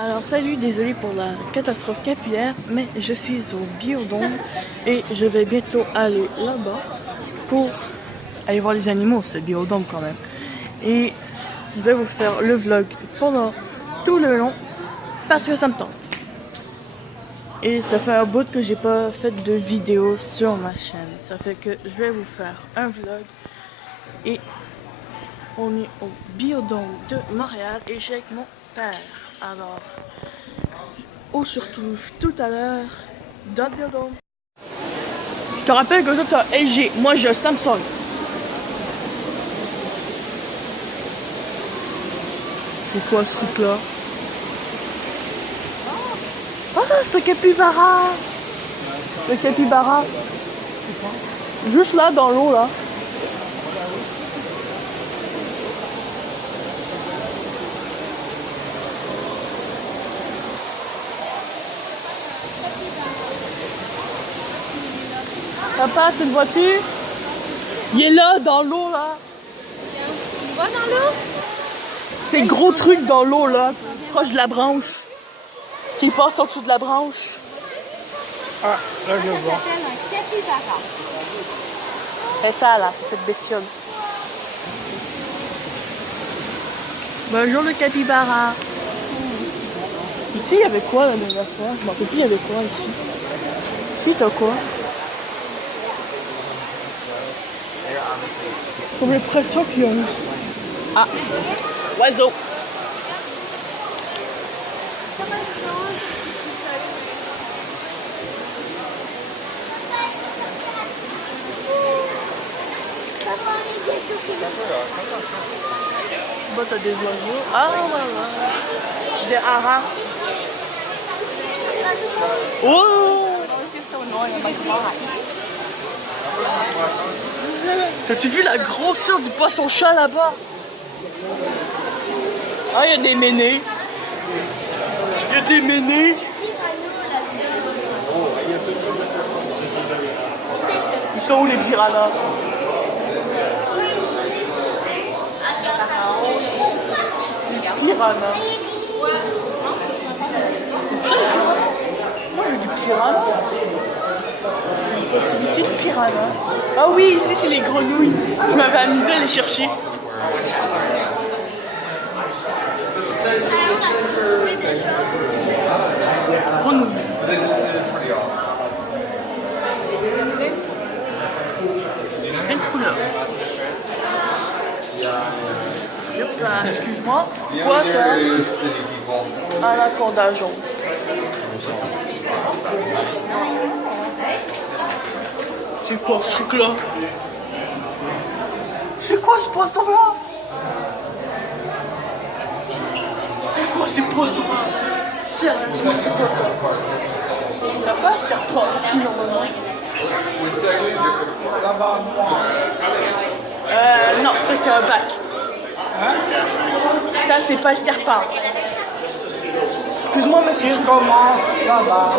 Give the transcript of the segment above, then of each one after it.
Alors salut, désolé pour la catastrophe capillaire, mais je suis au Biodôme et je vais bientôt aller là-bas pour aller voir les animaux, c'est le Biodôme quand même. Et je vais vous faire le vlog pendant tout le long parce que ça me tente. Et ça fait un bout que j'ai pas fait de vidéo sur ma chaîne. Ça fait que je vais vous faire un vlog et on est au Biodôme de Montréal et je suis avec mon père. Alors, on se retrouve tout à l'heure dans le Biodôme. Je te rappelle que toi t'as LG, moi j'ai Samsung. C'est quoi ce truc là? Ah, c'est capybara! Le capybara! Juste là dans l'eau là. Papa, tu le vois-tu? Il est là, dans l'eau, là. Tu vois dans l'eau? C'est le gros truc dans l'eau, là, proche de la branche. Qui passe en dessous de la branche. Ah, là je le vois. Ça s'appelle un capybara. C'est ça, là, c'est cette bestiole. Bonjour, le capybara. Ici, il y avait quoi, la dernière fois? Je m'en rappelle plus, il y avait quoi, ici? Ici, t'as quoi? Comme l'impression qu'il y a ici. Ah, oiseau. Bah, t'as des oiseaux. Ah, voilà. Des haras. Oh! T'as-tu vu la grosseur du poisson-chat là-bas? Ah, il y a des ménés. Il y a des ménés. Ils sont où les piranhas? Piranha. Moi j'ai du piranha. Une possibilité de piranha. Ah oui, ici c'est les grenouilles. Je m'avais amusé à les chercher. Grenouilles. Quelle couleur? Excuse-moi, quoi ça? Anaconda jaune. C'est quoi ce truc là? C'est quoi ce poisson là? C'est quoi ces poissons là? Sérieusement, c'est quoi ça? Il n'y a pas un serpent ici normalement. Non, ça c'est un bac. Ça c'est pas le serpent. Excuse-moi monsieur. Il commence là-bas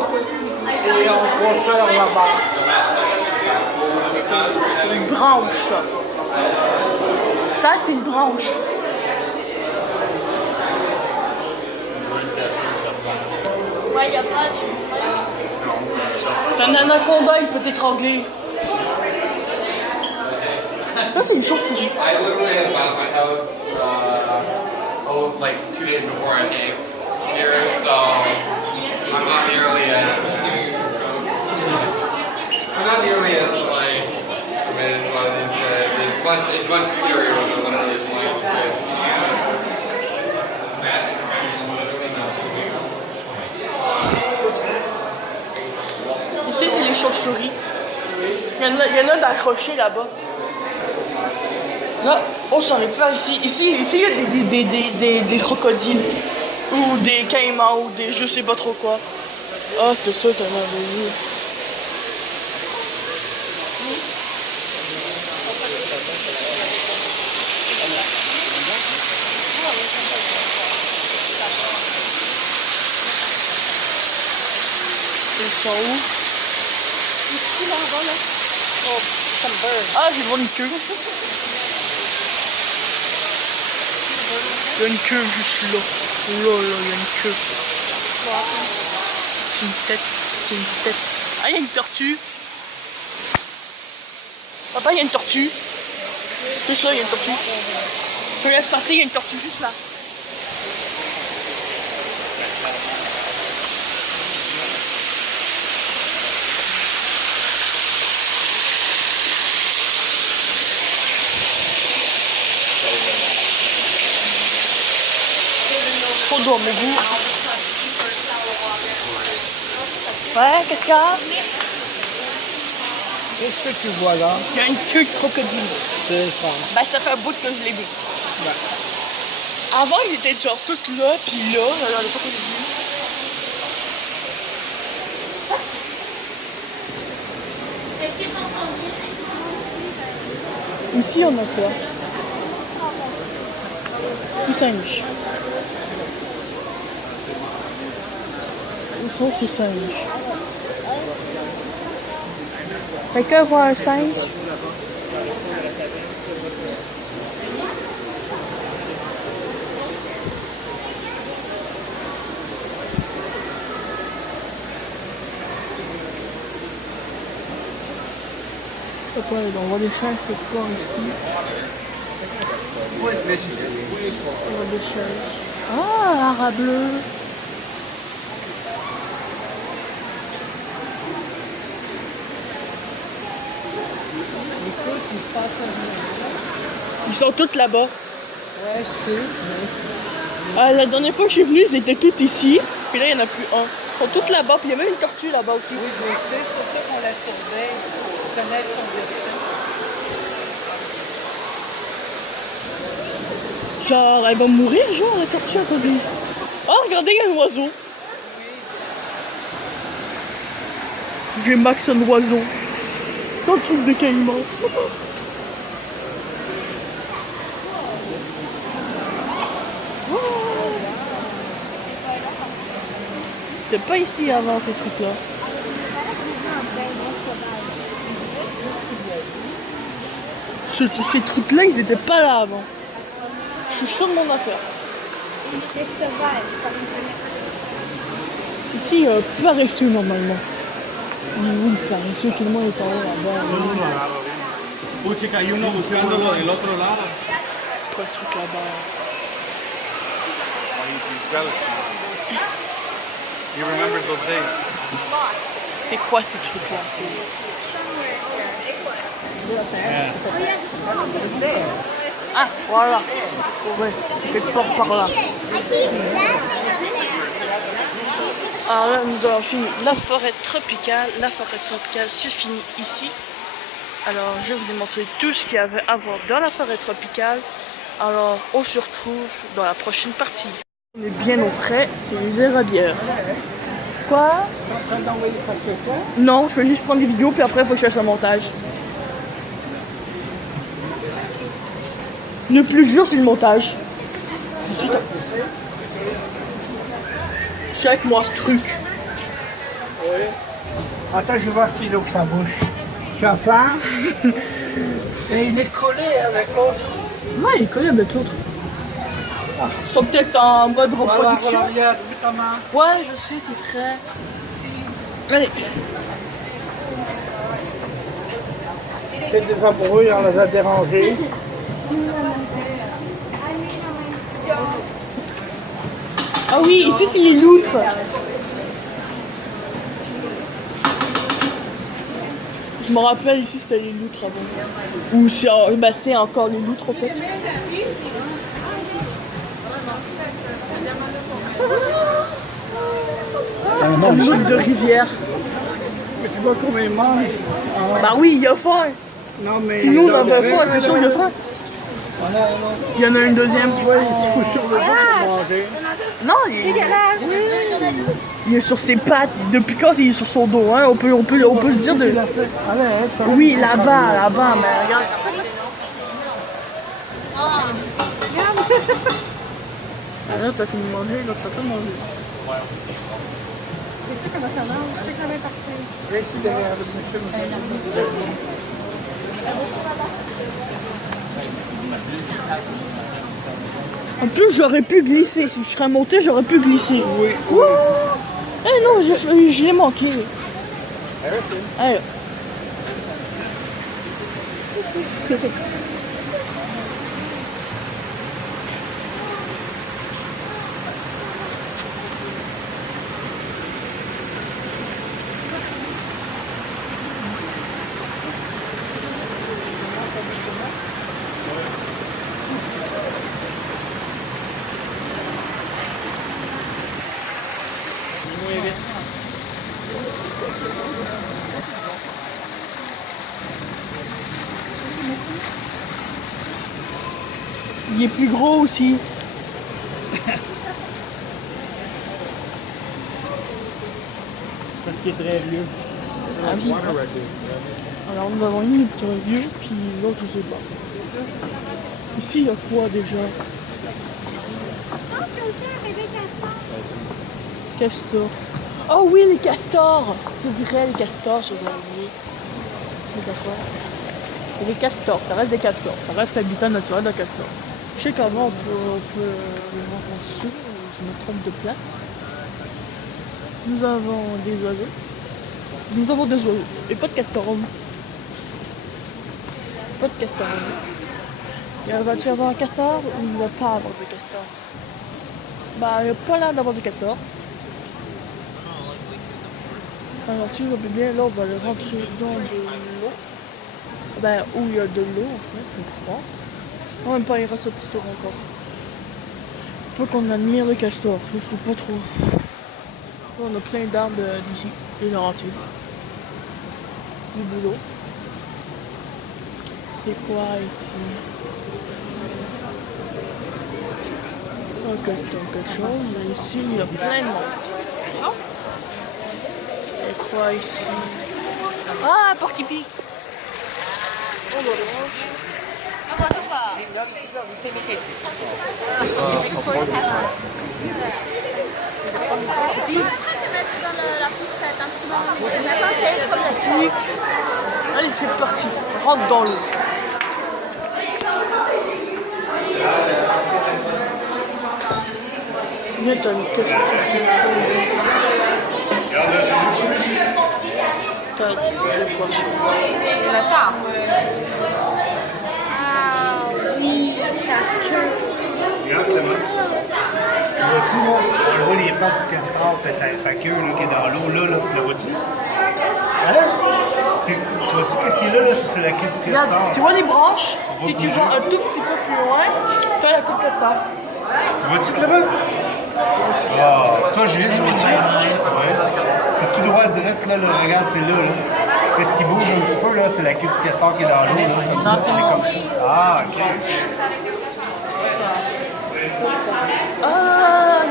et en grosseur là-bas. C'est une branche. Ça c'est une branche. Ouais, y a pas C'est un anaconda, il peut t'étrangler. Ça c'est une chauve-souris. I literally had found my house, like 2 days before I came here, so I'm not nearly as like committed, but it's much scarier when they're literally just like this. Ici c'est les chauves-souris. Il y en a d'accrochés là-bas. Là, on s'en est pas ici. Ici, il y a des crocodiles. Ou des caïmans, ou des je sais pas trop quoi. Ah, c'est ça, t'en avais vu. Ils sont où? Ici, là-bas, là. Oh, ça me burn. Ah, j'ai devant une queue. Il y a une queue juste là. Oh là là, il y a une queue. Une tête, c'est une tête. Ah, il y a une tortue. Papa, il y a une tortue. Juste là, il y a une tortue. Je te laisse passer, il y a une tortue juste là. Trop d'eau, mon goût. Ouais, qu'est-ce qu'il y a? Qu'est-ce que tu vois là? Il y a une queue de crocodile. C'est ça. Ben, ça fait un bout que je l'ai vu. Ouais. Avant, il était genre tout là, puis là, regardez pas que j'ai vu. Ici, on a quoi? Un singe. Où sont ces singes? Quelqu'un voit un singe? C'est quoi, on voit des singes quelque part ici. On voit des singes. Ah, un rat bleu. Ils sont tous là-bas. Ouais, c'est. La dernière fois que je suis venue, ils étaient tous ici. Puis là, il n'y en a plus un. Ils sont tous là-bas. Puis il y a même une tortue là-bas aussi. Oui, je sais, c'est pour ça qu'on la surveille, pour connaître son destin. Genre, elle va mourir, genre, la tortue à côté. Oh, regardez, il y a un oiseau. J'ai Max un oiseau. Dans le truc de caïman. C'est pas ici avant ces trucs-là. Ces trucs-là, ils étaient pas là avant. Je suis chaud de mon affaire. Ici, il y a un paresseux normalement. Oui, le paresseux, tout le monde est en haut là-bas. Pucha, hay uno buscándolo del otro lado. Quoi ce truc là-bas? You remember those days? C'est quoi ces trucs-là? Ah, voilà. Ouais, quelque part par là. Alors là, nous avons fini la forêt tropicale. La forêt tropicale se finit ici. Alors, je vous ai montré tout ce qu'il y avait à voir dans la forêt tropicale. Alors, on se retrouve dans la prochaine partie. On est bien au frais, c'est les érablières. Quoi? T'es en train d'envoyer ça à quelqu'un? Non, je vais juste prendre des vidéos, puis après, il faut que je fasse le montage. Le plus dur, c'est le montage. C'est avec moi ce truc. Oui. Attends, je vais voir si l'eau que ça bouge. Tu as faim? Et il est collé avec l'autre. Non, il est collé avec l'autre. Ils sont peut-être en mode reproduction. Voilà, regarde, ouvre ta main. Ouais, je sais, c'est frais. Allez. C'est des amoureux, on les a dérangés. Ah oui, ici c'est les loutres. Je me rappelle, ici c'était les loutres avant. Ou c'est encore les loutres en fait. Une loutre de rivière. Mais tu vois comment il mange. Bah oui, il y a faim. Non, mais. Sinon on avait faim, c'est sûr il y a faim. Voilà, Il y en a une deuxième. ouais, il se couche sur le dos pour manger. Non, il est sur ses pattes. Depuis quand il est sur son dos, hein? On peut se dire de. Oui, là-bas, mais regarde. Ah là, t'as fini de manger, l'autre t'as pas mangé. Tu sais comment ça marche? Je sais comment elle est partie. En plus, j'aurais pu glisser. Si je serais monté, j'aurais pu glisser. Oui. Wouh! Eh non, je l'ai manqué. Alors. Il est plus gros aussi. Parce qu'il est très vieux. Ah oui. Alors nous avons une qui est vieux, puis l'autre je sais pas. Ici il y a quoi déjà? Castor. Oh oui, les castors! C'est vrai, les castors, je les ai oubliés. C'est d'accord. C'est des castors, ça reste des castors. Ça reste l'habitat naturel d'un castor. Je sais qu'avant on peut les voir en dessous, je me trompe de place. Nous avons des oiseaux. Nous avons des oiseaux. Et pas de castor. Pas de castor. Va-t-il y avoir un castor ou il ne va pas avoir de castor? Bah, il n'y a pas l'air d'avoir de castor. Alors si je veux bien, là on va le rentrer dans de l'eau. Ben, où il y a de l'eau en fait, je crois. En même pas, il reste au petit tour encore. Faut qu'on admire le castor, je sais pas trop. On a plein d'arbres d'ici et là entier. Du boulot. C'est quoi ici? Ok, quelque chose, mais ici il y a plein de monde. Et quoi ici? Ah, porc-épic! Oh, bah, allez, c'est parti, rentre dans l'eau. Viens, t'as une question. T'as de quoi? Ah oui, ça queue. Regarde, Clément. Tu vois-tu, là? On voit les pattes du castor, sa queue là, qui est dans l'eau, là, tu la vois-tu? Hein? Tu vois-tu qu'est-ce qui est là? C'est la queue du castor. Regarde, tu vois les branches? Si tu vas un tout petit peu plus loin, tu as la queue de castor. Tu vois-tu, Clément? Ah, toi, Julie, tu vois-tu? Ouais. C'est tout droit, direct, là, regarde, c'est là, là. Qu'est-ce qui bouge un petit peu, là? C'est la queue du castor qui est dans l'eau, là, comme ça, c'est comme ça. Ah, ok. Ah,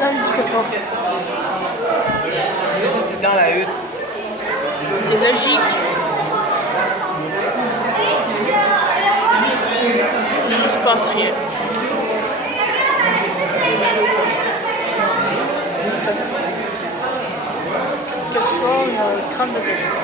la hutte du castor. Ça, c'est dans la hutte. C'est logique. Il se passe rien. Castor, il y a un crâne de castor.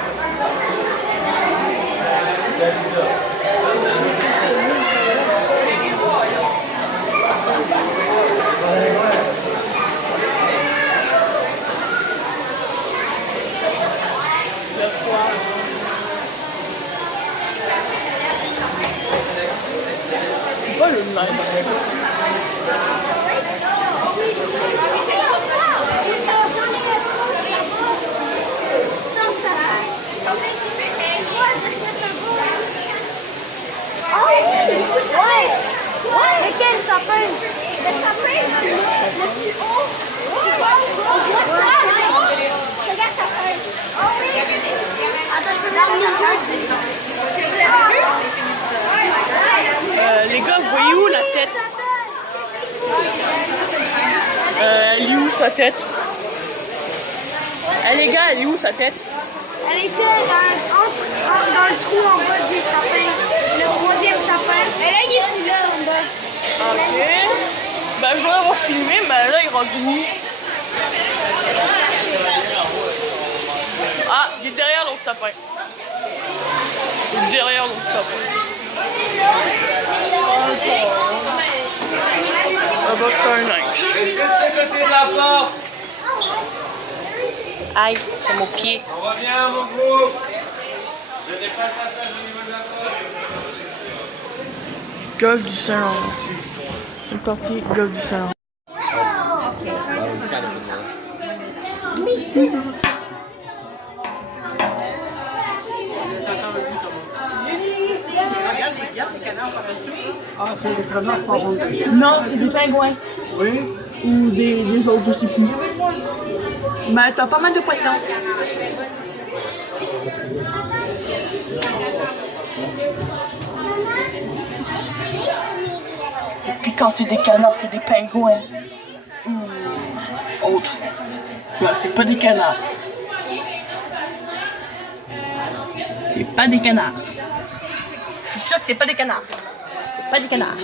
C'est pas le même. Mais quel sapin? Le sapin le plus haut. On voit ça. Regarde ça. Oh oui. Attends, je peux Les gars, vous voyez où la tête? Elle est où sa tête? Eh les gars, elle est où sa tête? Elle était dans le trou en bas du sapin. Le troisième sapin. Et là, il est plus là en bas. Ok. Ben je voudrais avoir filmé, mais là il est rendu où? Ah, il est derrière l'autre sapin. Il est derrière l'autre sapin. Ah bah c'est un lynx. Est-ce que de ce côté de la porte? Aïe, c'est mon pied. On revient, mon groupe. Je n'ai pas le passage au niveau de la porte. Golfe du Saint-Laurent. Une partie golfe du Saint-Laurent. Ah, c'est des canards par contre. Non, c'est des pingouins. Oui. Ou des autres, je sais plus. Mais t'as pas mal de poissons. Et puis quand c'est des canards, c'est des pingouins. Ou autres. Ouais, c'est pas des canards. C'est pas des canards. Je suis sûre que c'est pas des canards. C'est pas des canards.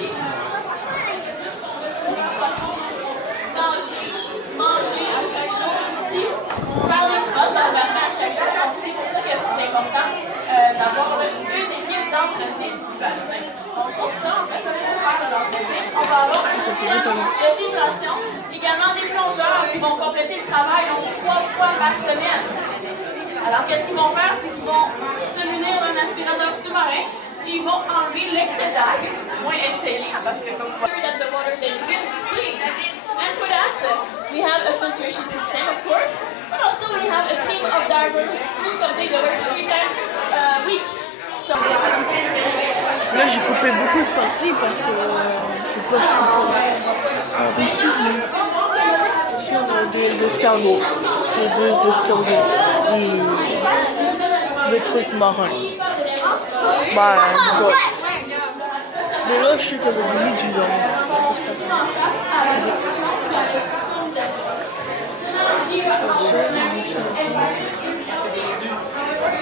Manger à chaque jour ici, faire des crottes dans le bassin à chaque jour. Donc c'est pour ça que c'est important d'avoir une équipe d'entretien du bassin. Donc pour ça, en fait, pour faire l'entretien, on va avoir un système de filtration, également des plongeurs qui vont compléter le travail donc 3 fois par semaine. Alors qu'est-ce qu'ils vont faire, c'est qu'ils vont se munir d'un aspirateur sous-marin. Ils vont enlever l'excès d'algues, moins essayer, parce que comme vous voyez, that the water they use is clean. And for that, we have a filtration system, of course, but also we have a team of divers who complete the work 3 times a week. So, Là, j'ai coupé beaucoup de parties parce que je sais pas si c'est dessus, mais sur des escargots. C'est des escargots. Et des trucs marins. Bah, du golfe. Mais là, je sais qu'il y avait des nids du long.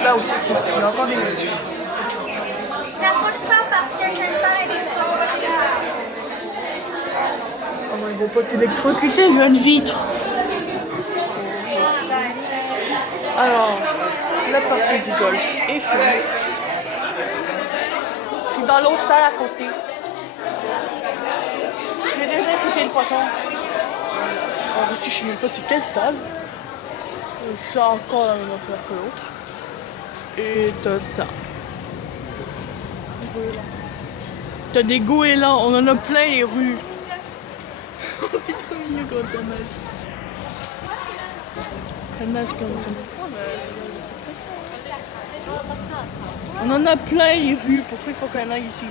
Là où il y a encore des nids. N'approche pas parce que j'aime pas les choses là. Oh non, il ne faut pas t'électrocuter, il y a une vitre. Alors, la partie du golf est finie. Je suis dans l'autre salle à côté. J'ai déjà écouté le poisson. Alors ici, je sais même pas c'est quelle salle. C'est encore la même affaire que l'autre. Et t'as ça. T'as des goélands, on en a plein les rues. C'est trop mignon quand on nage. On nage comme on en a plein les rues, pourquoi il faut qu'on aille ici?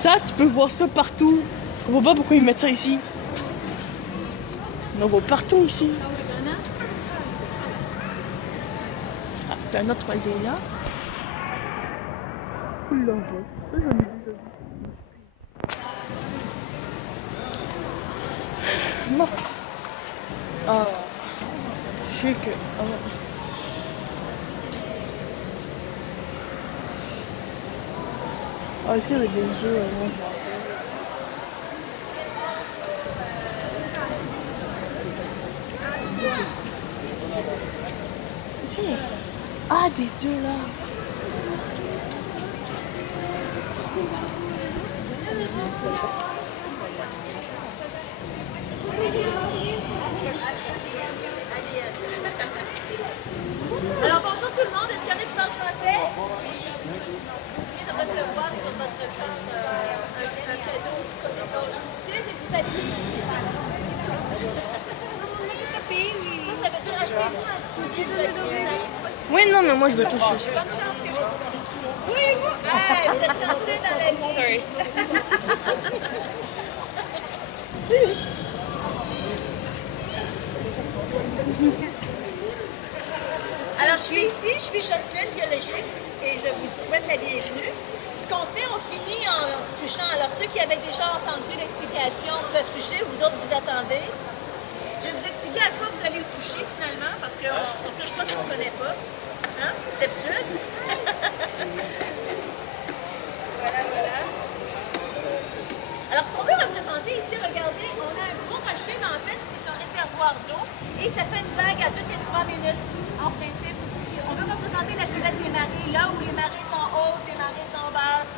Ça, tu peux voir ça partout. Je comprends pas pourquoi ils mettent ça ici. On en voit partout ici. Ah, t'as un autre oiseau là. Oula, ça j'en ai déjà vu. Non. Ah, je sais que... Ah, ici il y avait des œufs avant. Ah, des œufs là. Alors bonjour tout le monde, est-ce qu'il y en a qui parlent français? On va se le voir sur votre carte un cadeau côté gauche. Tu sais, j'ai du papier. Ça veut dire achetez-vous un petit papier. Oui, non, mais moi je vais toucher. Bonne chance que vous. Oui, vous. Ah, vous êtes chanceux dans la vie. Sorry. Alors, je suis ici, je suis Jocelyne, biologiste, et je vous souhaite la bienvenue. Ce qu'on fait, on finit en touchant. Alors, ceux qui avaient déjà entendu l'explication peuvent toucher, vous autres, vous attendez. Je vais vous expliquer à quoi vous allez toucher finalement, parce qu'on ne touche pas ce qu'on ne connaît pas. Hein? D'habitude. Voilà, voilà. Alors, ce qu'on veut représenter ici, regardez, on a un gros rocher, mais en fait, c'est un réservoir d'eau, et ça fait une vague à toutes les 3 minutes, en principe. On veut représenter la cuvette des marées, là où les marées sont hautes, les marées sont basses,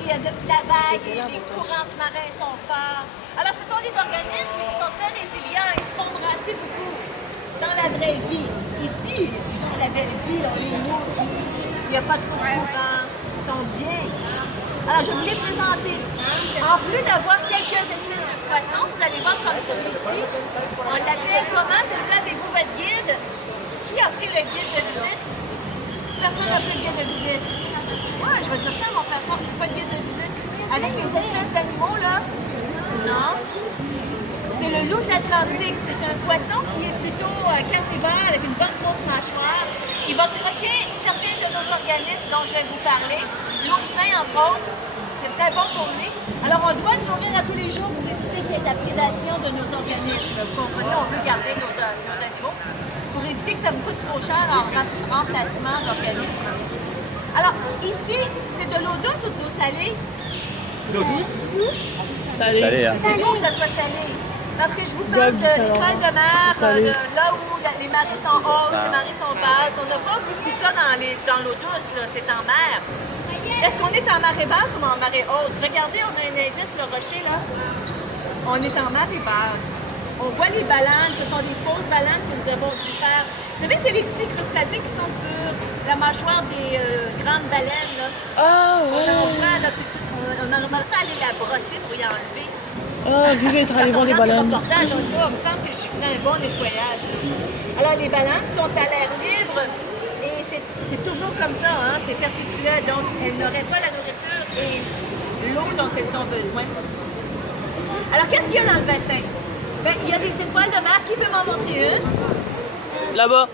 et il y a de la vague, et les courants marins sont forts. Alors, ce sont des organismes qui sont très résilients, ils se font brasser beaucoup dans la la vraie vie. Ici, sur la belle vie, on les nourrit, il n'y a pas de courant, ils sont bien. Alors, je vous les présenter. En plus d'avoir quelques espèces de poissons, vous allez voir comme celui-ci. On l'appelle comment? Celui-là, avez-vous votre guide? Qui a pris le guide de visite? Personne n'a pris le guide de visite. Ouais, je vais dire ça à mon patron, c'est pas le guide de visite. Avec les espèces d'animaux, là? Non. C'est le loup de l'Atlantique. C'est un poisson qui est plutôt carnivore avec une bonne grosse mâchoire. Il va croquer certains de nos organismes dont je vais vous parler. L'oursin, entre autres. C'est très bon pour lui. Alors, on doit le nourrir à tous les jours pour éviter qu'il y ait de la prédation de nos organismes. Vous comprenez, on veut garder nos animaux pour éviter que ça vous coûte trop cher en remplacement d'organismes. Alors, ici, c'est de l'eau douce ou de l'eau salée? L'eau douce. Salé. C'est bon que ça soit salé. Parce que je vous parle de l'étoile de mer, là où les marées sont hautes, les marées sont basses. On n'a pas beaucoup ça dans l'eau douce, c'est en mer. Est-ce qu'on est en marée basse ou en marée haute? Regardez, on a un indice, le rocher, là. On est en marée basse. On voit les baleines, ce sont des fausses baleines que nous avons dû faire. Vous savez, c'est les petits crustacés qui sont sur la mâchoire des grandes baleines, là. Ah, On ouais. en voit, là, on a commencé à aller la brosser pour y enlever. Ah, vivez être allé voir les baleines. On me semble que je ferais un bon nettoyage. Alors, les baleines sont à l'air libre et c'est toujours comme ça, hein? C'est perpétuel. Donc, elles n'auraient pas la nourriture et l'eau dont elles ont besoin. Alors, qu'est-ce qu'il y a dans le bassin? Ben, il y a des étoiles de mer. Qui peut m'en montrer une? Là-bas.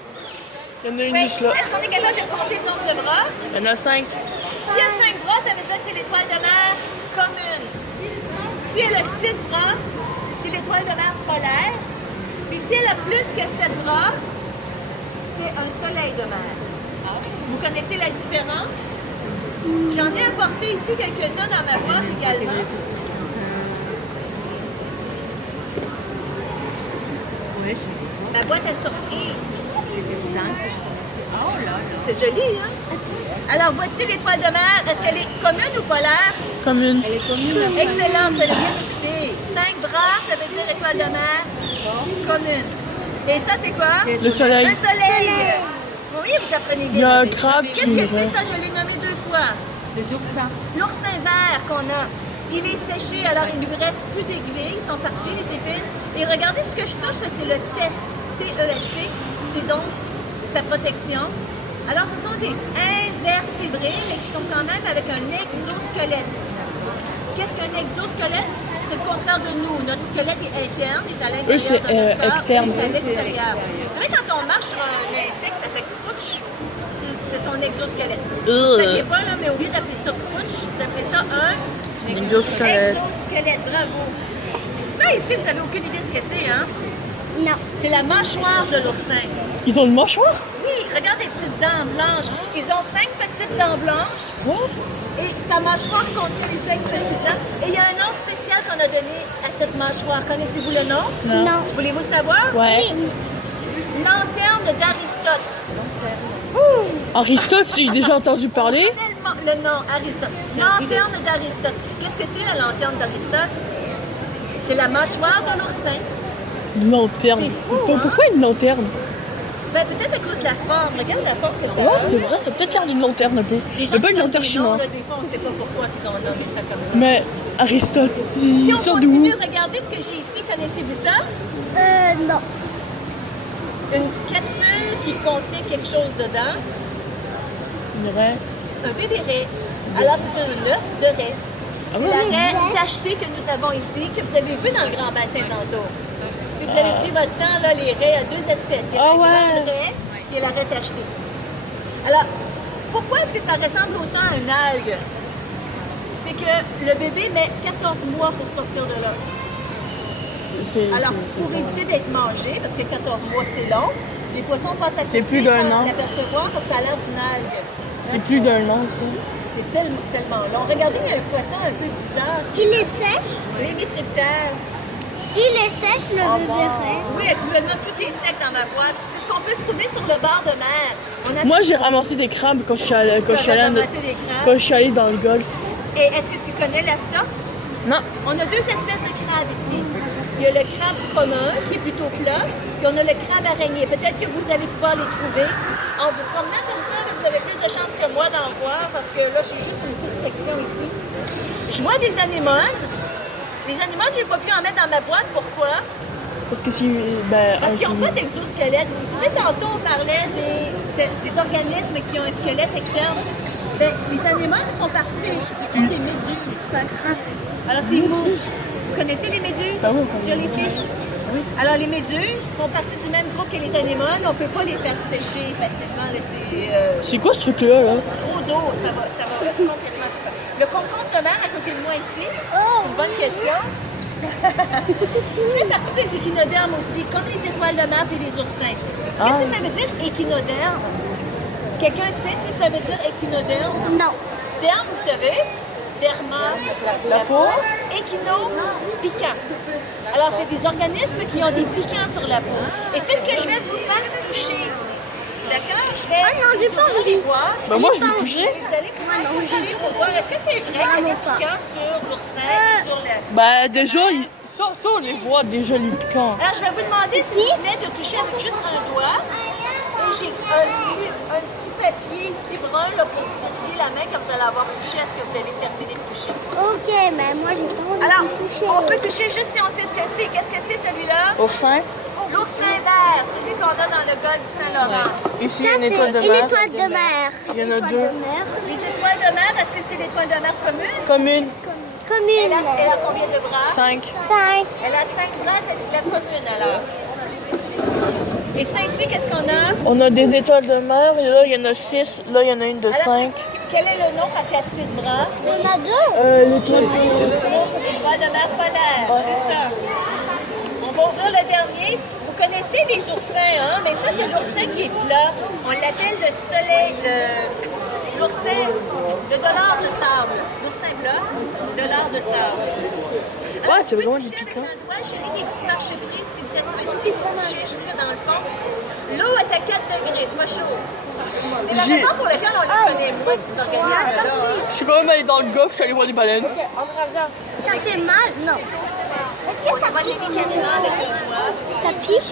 Il y en a une Oui. juste là. Est-ce qu'on est capable de compter le nombre de bras? Il y en a 5. S'il y a 5 bras, ça veut dire que c'est l'étoile de mer commune. Si elle a 6 bras, c'est l'étoile de mer polaire. Puis si elle a plus que 7 bras, c'est un soleil de mer. Vous connaissez la différence? J'en ai apporté ici quelques-uns dans ma boîte également. Ma boîte est surprise. C'était 5 que je connaissais. Oh là là. C'est joli, hein? Alors, voici l'étoile de mer. Est-ce qu'elle est commune ou polaire? Commune. Elle est commune. Excellent, vous allez bien écouter. 5 bras, ça veut dire étoile de mer commune. Et ça, c'est quoi? Le soleil. Un soleil. Oui, vous apprenez bien. Il y a un crabe Qu'est-ce qui que est c'est, ça? Je l'ai nommé 2 fois. Les oursins. L'oursin vert qu'on a. Il est séché, alors il ne lui reste plus d'aiguilles. Ils sont partis, les épines. Et regardez ce que je touche, ça, c'est le test. TEST. C'est donc sa protection. Alors, ce sont des invertébrés, mais qui sont quand même avec un exosquelette. Qu'est-ce qu'un exosquelette? C'est le contraire de nous. Notre squelette est interne, est à l'intérieur c'est de notre corps. externe. C'est à l'extérieur. Vous savez, quand on marche sur un insecte, ça fait crouch. C'est son exosquelette. Vous ne saviez pas, là, mais au lieu d'appeler ça crouch, vous appelez ça un Exosquelette. exosquelette. Bravo. Ça, ici, vous n'avez aucune idée de ce que c'est, hein? Non. C'est la mâchoire de l'oursin. Ils ont une mâchoire? Oui, regarde les petites dents blanches. Ils ont 5 petites dents blanches. What? Et sa mâchoire contient les 5 petites dents. Et il y a un nom spécial qu'on a donné à cette mâchoire. Connaissez-vous le nom? Non. Voulez-vous le savoir? Ouais. Lanterne d'Aristote. Aristote, j'ai déjà entendu parler. Tellement le nom, Aristote. Lanterne d'Aristote. Qu'est-ce que c'est la lanterne d'Aristote? C'est la mâchoire de l'oursin. Une lanterne. C'est fou, hein? Pourquoi une lanterne? Ben, peut-être à cause de la forme. Regarde la forme que ça Ouais, a. c'est vrai, ça peut être l'air d'une lanterne un peu. Les gens C'est pas qui une donnent lanterne des noms, chinoise. là, des fois, on ne sait pas pourquoi ils ont nommé ça comme ça. Mais Aristote, Si il on sort de où? continue, regardez ce que j'ai ici. Connaissez-vous ça? Non. Une capsule qui contient quelque chose dedans. Une raie. Un bébé raie. Alors, c'est un œuf de raie. Ah C'est oui? la raie tachetée que nous avons ici, que vous avez vu dans le grand bassin tantôt. Si vous avez pris votre temps, là, les raies, il y a 2 espèces. Il y a Ah la ouais. grande raie et la raie tachetée. Alors, pourquoi est-ce que ça ressemble autant à une algue? C'est que le bébé met 14 mois pour sortir de là. Alors, pour éviter d'être mangé, parce que 14 mois, c'est long, les poissons passent à côté C'est plus d'un an. sans l'apercevoir parce que ça a l'air d'une algue. C'est plus d'un an, ça. C'est tellement long. Regardez, il y a un poisson un peu bizarre. Il est sèche. Les vitriptères. Il est sèche, le bébé raie. Oui, actuellement, tout est sec dans ma boîte. C'est ce qu'on peut trouver sur le bord de mer. On a Moi, j'ai ramassé des crabes quand je suis allée, Tu as ramassé des crabes. quand je suis allée dans le golfe. Et est-ce que tu connais la sorte? Non. On a 2 espèces de crabes ici. il y a le crabe commun qui est plutôt plat, puis on a le crabe araignée. Peut-être que vous allez pouvoir les trouver. En vous promenant comme ça, vous avez plus de chances que moi d'en voir parce que là, j'ai juste une petite section ici. Je vois des anémones. Les anémones, je n'ai pas pu en mettre dans ma boîte. Pourquoi? Parce que si. Ben, Parce qu'ils n'ont pas d'exosquelette. Vous vous souvenez, tantôt, on parlait des organismes qui ont un squelette externe. Ben, les anémones font partie des méduses. Alors, c'est mou. Vous connaissez les méduses? Ah oui, on connaît. Jellyfish? Oui. Alors, les méduses font partie du même groupe que les anémones. On ne peut pas les faire sécher facilement. C'est quoi ce truc-là, là? Trop d'eau, ça va complètement disparaître. Le concombre de mer à côté de moi ici, c'est une bonne question. C'est partie des échinodermes aussi, comme les étoiles de mer et les oursins. Qu'est-ce que ça veut dire échinoderme? Quelqu'un sait ce que ça veut dire échinoderme? Non. Derme, vous savez, derma, La peau. échino, piquant. Alors, c'est des organismes qui ont des piquants sur la peau. Et c'est ce que je vais vous faire toucher. D'accord? Je vais Ah non, j'ai pas vous envie. voir. Ben, moi, je vais toucher. Vous allez pouvoir toucher pour voir. Est-ce que c'est vrai qu'il y a des piquants sur l'oursin et sur la... Ben, déjà, ça, on les voit déjà, les piquants. Alors, je vais vous demander, s'il vous plaît, de toucher avec juste un doigt. Et j'ai un petit papier ici brun là, pour vous essuyer la main quand vous allez avoir touché à ce que vous avez terminé de toucher. Ok, mais moi j'ai trop envie Alors, de toucher. on peut toucher juste si on sait ce que c'est. Qu'est-ce que c'est celui-là? Oursin. L'oursin vert, celui qu'on a dans le golfe du Saint-Laurent. Ici, Ça, une c'est étoile de une mer. étoile de mer. Il y en a Étoile deux. de mer. Les étoiles de mer, est-ce que c'est l'étoile de mer commune? Commune. Commune. Elle a combien de bras? 5. 5. Elle a 5 bras, c'est la commune alors. Et ça ici, qu'est-ce qu'on a? On a des étoiles de mer, et là, il y en a 6. Là, il y en a une de Alors, 5. quel est le nom quand il y a 6 bras? Il y en a 2. L'étoile L'étoile de mer polaire, c'est ça. On va ouvrir le dernier. Vous connaissez les oursins, hein? Mais ça, c'est l'oursin qui est plat. On l'appelle le soleil, l'oursin, le dollar de sable. L'oursin plat, dollar de sable. Alors, Ouais, c'est vous pouvez vraiment toucher du avec piquant. un doigt. J'ai mis des petits marchepieds. Si vous êtes petit, vous touchez jusque dans le fond. L'eau est à 4 degrés, c'est pas chaud. C'est la raison pour laquelle on les connaît moins, ces organismes-là. Je suis quand même allé dans le golfe, je suis allé voir des baleines. Ça fait mal? Non. On va les mécaniquement avec le doigt. Ça pique?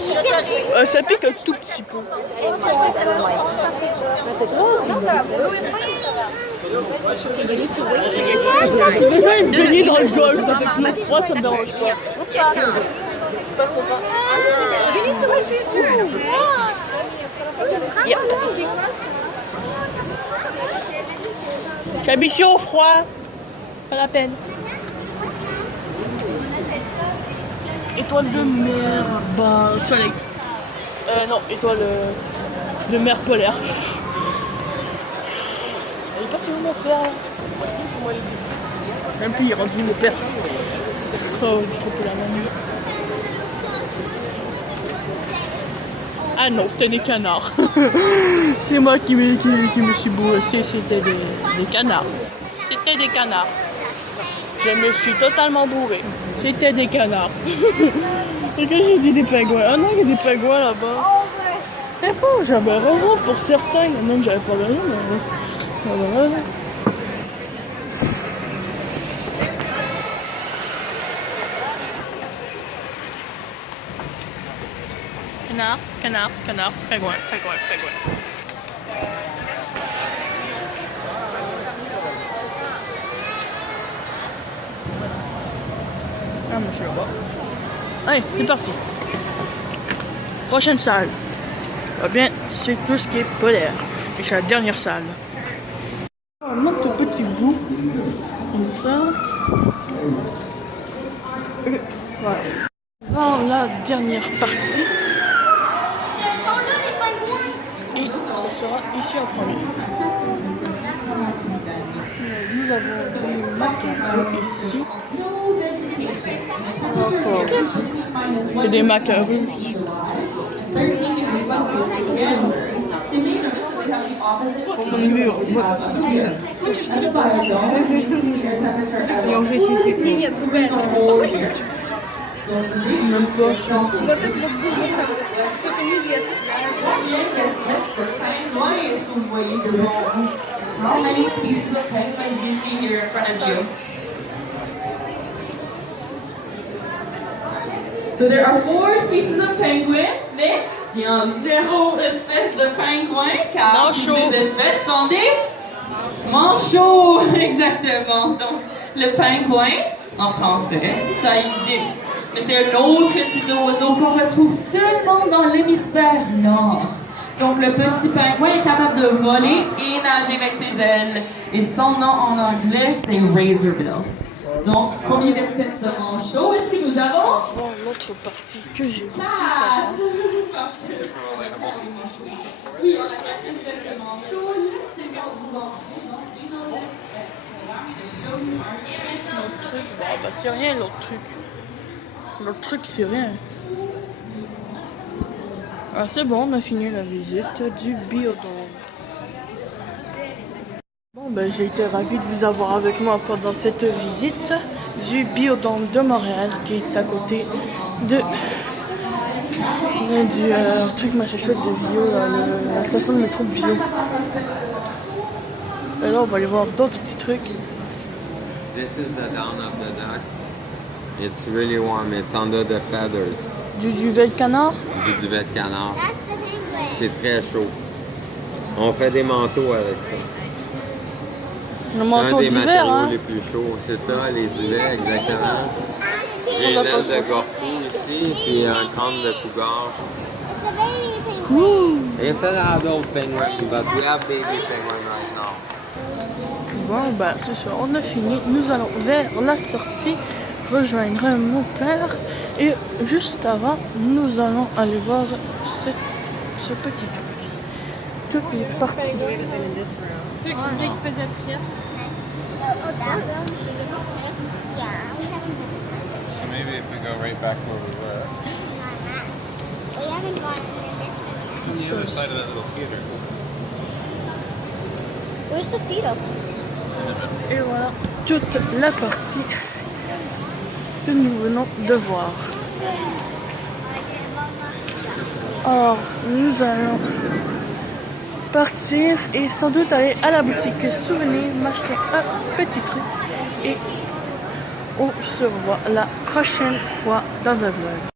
Ça pique un tout petit peu. Je peux même me baigner dans le golfe, ça fait plus froid, ça me dérange pas. Yeah. J'habite ici au froid, pas la peine. Étoile de mer, bah soleil. Non, étoile de mer polaire. Elle est passée où mon père là? Même plus il est rendu mon père. Oh, je trouve que la main. Ah non, c'était des canards. C'est moi qui me suis bourré. C'était des canards. C'était des canards. Je me suis totalement bourré. C'était des canards. Et que j'ai dit des pingouins. Ah non, il y a des pingouins là-bas. C'est bon, j'avais raison pour certains. Même j'avais pas raison, mais j'avais raison. Canard, canard, canard, pingouin, pingouin, pingouin. Ah, monsieur là-bas. Allez, c'est parti. Prochaine salle. Eh bien, c'est tout ce qui est polaire. Et c'est la dernière salle. On monte au petit bout. Comme ça. Voilà. Dans la dernière partie. Et ça sera ici en premier. Nous avons des macarons ici. C'est des macarons. Pour mon mur. Même How many species of penguins you see here in front of you? So there are 4 species of penguins, mais il y a 0 espèce de pingouins, car toutes les espèces sont des manchots, exactement. Donc, le pingouin, en français, ça existe. Mais c'est un autre type d'oiseau qu'on retrouve seulement dans l'hémisphère nord. Donc, le petit pingouin est capable de voler et nager avec ses ailes. Et son nom en anglais, c'est razorbill. Donc, combien d'espèces de manchots est-ce que nous avons? Voir l'autre partie que j'ai vue. Ah! Oui, on a 4 espèces de manchots. C'est bien, vous en L'autre truc, bah c'est rien l'autre truc. L'autre truc c'est rien. Ah c'est bon, on a fini la visite du biodôme. Bon ben j'ai été ravie de vous avoir avec moi pendant cette visite du biodôme de Montréal qui est à côté de du truc machin chouette de Vio, la station de métro de Vio. Et là on va aller voir d'autres petits trucs. This is the down of the duck. It's really warm. It's under the feathers. Du duvet de canard? Du duvet de canard. That's the penguin. C'est très chaud. On fait des manteaux avec ça. Le manteau C'est un des d'hiver, matériaux hein? les plus chauds. C'est ça, les duvets, exactement. J'ai une aile de gorfou ici, puis un crâne de cougar. It's a baby penguin. It's an adult penguin, but we have baby penguin right now. Bon, ben, c'est ça, on a fini. Nous allons vers la sortie rejoindre mon père. Et juste avant, nous allons aller voir ce petit truc. Toutes les parties. Qui disait qu'il faisait prière? Oh, that one. Yeah, we haven't So maybe if we go right back where we were, we haven't gone in this one. on the other side of that little theater. Where's the fetal? Et voilà, toute la partie que nous venons de voir. Alors, nous allons partir et sans doute aller à la boutique souvenir, m'acheter un petit truc et on se revoit la prochaine fois dans un vlog.